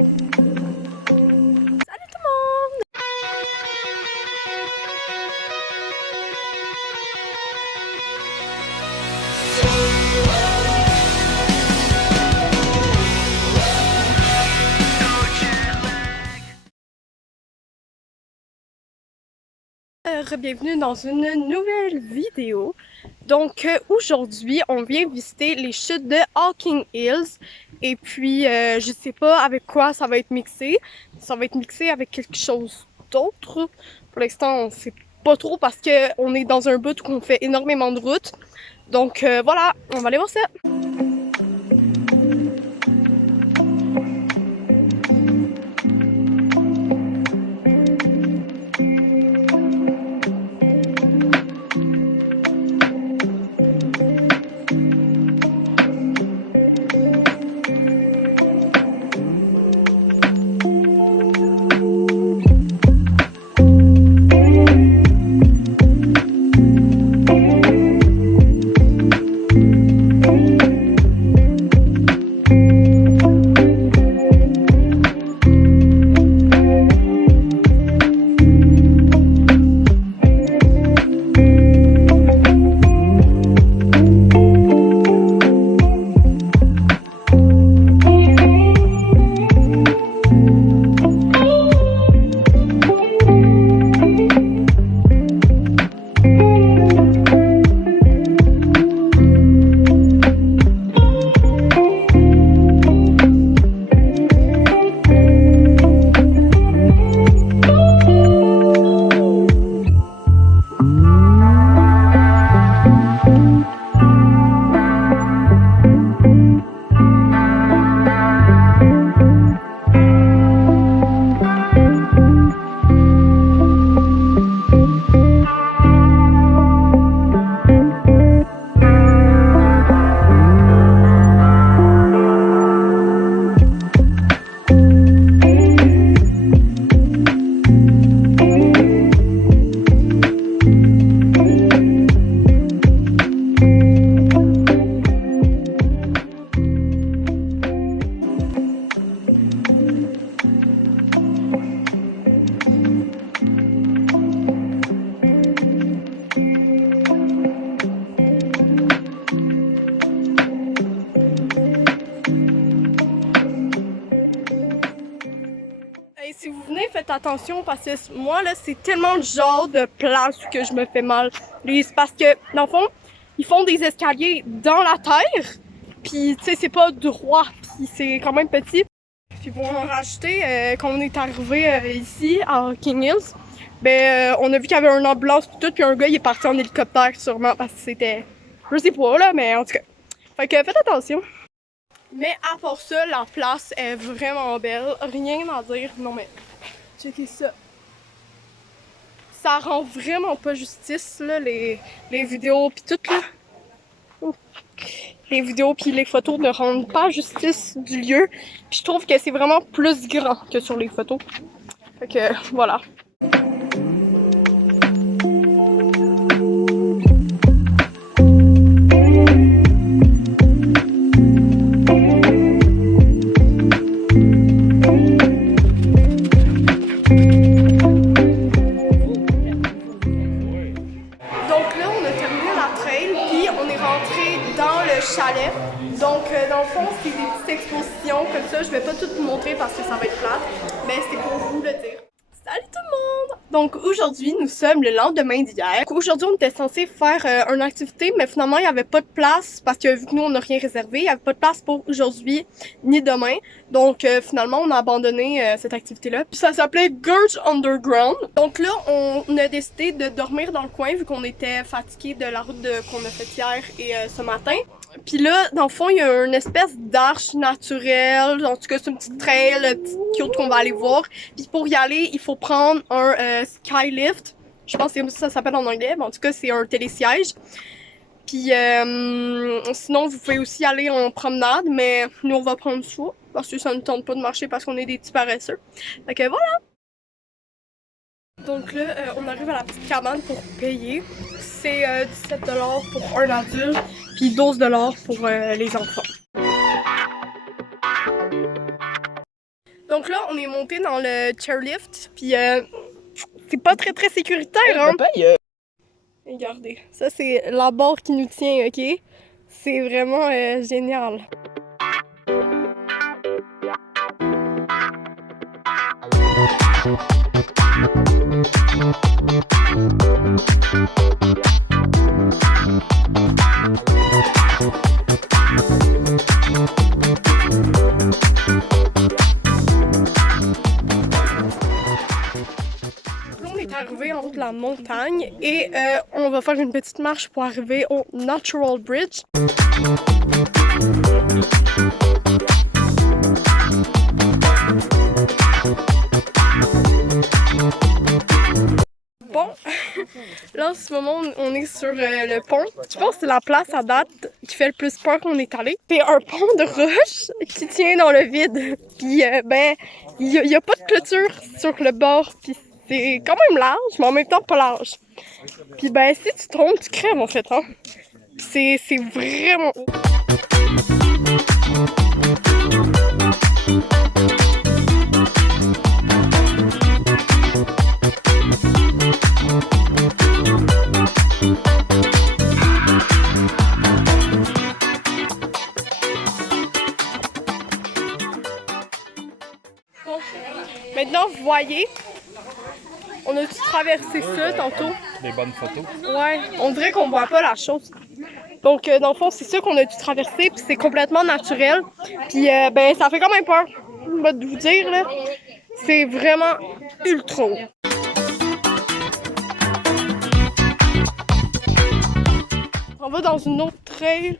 Salut tout le monde! Bienvenue dans une nouvelle vidéo. Donc aujourd'hui, on vient visiter les chutes de Hocking Hills. Et puis, je sais pas avec quoi ça va être mixé. Ça va être mixé avec quelque chose d'autre. Pour l'instant, on sait pas trop parce qu'on est dans un bout où on fait énormément de routes. Donc voilà, on va aller voir ça. Si vous venez, faites attention parce que moi, là, c'est tellement le genre de place que je me fais mal. C'est parce que, dans le fond, ils font des escaliers dans la terre, puis tu sais, c'est pas droit, puis c'est quand même petit. Puis pour en rajouter, quand on est arrivé ici, à King Hills, ben, on a vu qu'il y avait une ambulance pis tout, puis un gars, il est parti en hélicoptère sûrement parce que c'était... Je sais pas, là, mais en tout cas. Fait que faites attention. Mais à part ça, la place est vraiment belle. Rien à dire. Non mais, checkez ça. Ça rend vraiment pas justice, là, les vidéos pis tout, là. Ouh. Les vidéos pis les photos ne rendent pas justice du lieu. Puis je trouve que c'est vraiment plus grand que sur les photos. Fait que, voilà. Chalet. Donc, dans le fond, c'est des petites expositions comme ça. Je vais pas tout vous montrer parce que ça va être plate, mais c'était pour vous le dire. Salut tout le monde! Donc, aujourd'hui, nous sommes le lendemain d'hier. Aujourd'hui, on était censé faire une activité, mais finalement, il n'y avait pas de place parce que vu que nous, on n'a rien réservé, il n'y avait pas de place pour aujourd'hui ni demain. Donc, finalement, on a abandonné cette activité-là. Puis ça s'appelait Gorge Underground. Donc là, on a décidé de dormir dans le coin vu qu'on était fatigués de la route qu'on a faite hier et ce matin. Puis là, dans le fond, il y a une espèce d'arche naturelle. En tout cas, c'est une petite trail, une petite cute qu'on va aller voir. Puis pour y aller, il faut prendre un skylift. Je pense que ça s'appelle en anglais, mais en tout cas, c'est un télésiège. Puis sinon, vous pouvez aussi aller en promenade, mais nous, on va prendre ça. Parce que ça ne tente pas de marcher parce qu'on est des petits paresseux. Fait que voilà! Donc là, on arrive à la petite cabane pour payer. C'est 17 $ pour un adulte, puis 12 $ pour les enfants. Donc là, on est monté dans le chairlift, puis c'est pas très sécuritaire, hein? Regardez, ça c'est la barre qui nous tient, ok? C'est vraiment génial. Arrivé en haut de la montagne et on va faire une petite marche pour arriver au Natural Bridge. Bon, là en ce moment on est sur le pont. Je pense que c'est la place à date qui fait le plus peur qu'on est allé. C'est un pont de roche qui tient dans le vide. Puis ben, il y a pas de clôture sur le bord. Puis c'est quand même large, mais en même temps pas large. Puis ben, si tu tombes, tu crèves en fait, hein. C'est vraiment haut. Bon, maintenant vous voyez, on a dû traverser ça tantôt. Des bonnes photos. Ouais, on dirait qu'on voit pas la chose. Donc, dans le fond, c'est ça qu'on a dû traverser, puis c'est complètement naturel. Puis, ben, ça fait quand même peur. Je vais vous dire, là, c'est vraiment ultra haut. On va dans une autre trail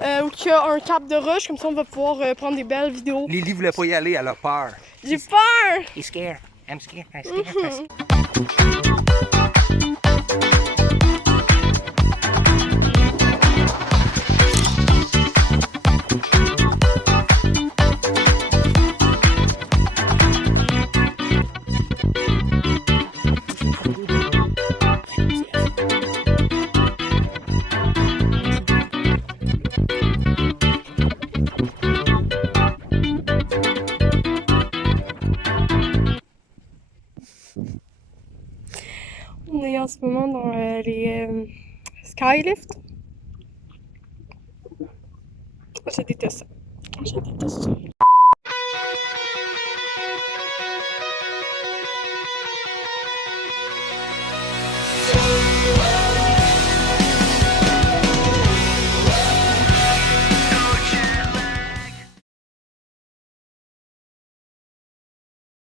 où il y a un cap de roche, comme ça on va pouvoir prendre des belles vidéos. Lily voulait pas y aller, elle a peur. J'ai peur! He's scared. I'm scared. I'm scared. On est en ce moment dans les Skylift. Je déteste ça. Je déteste ça.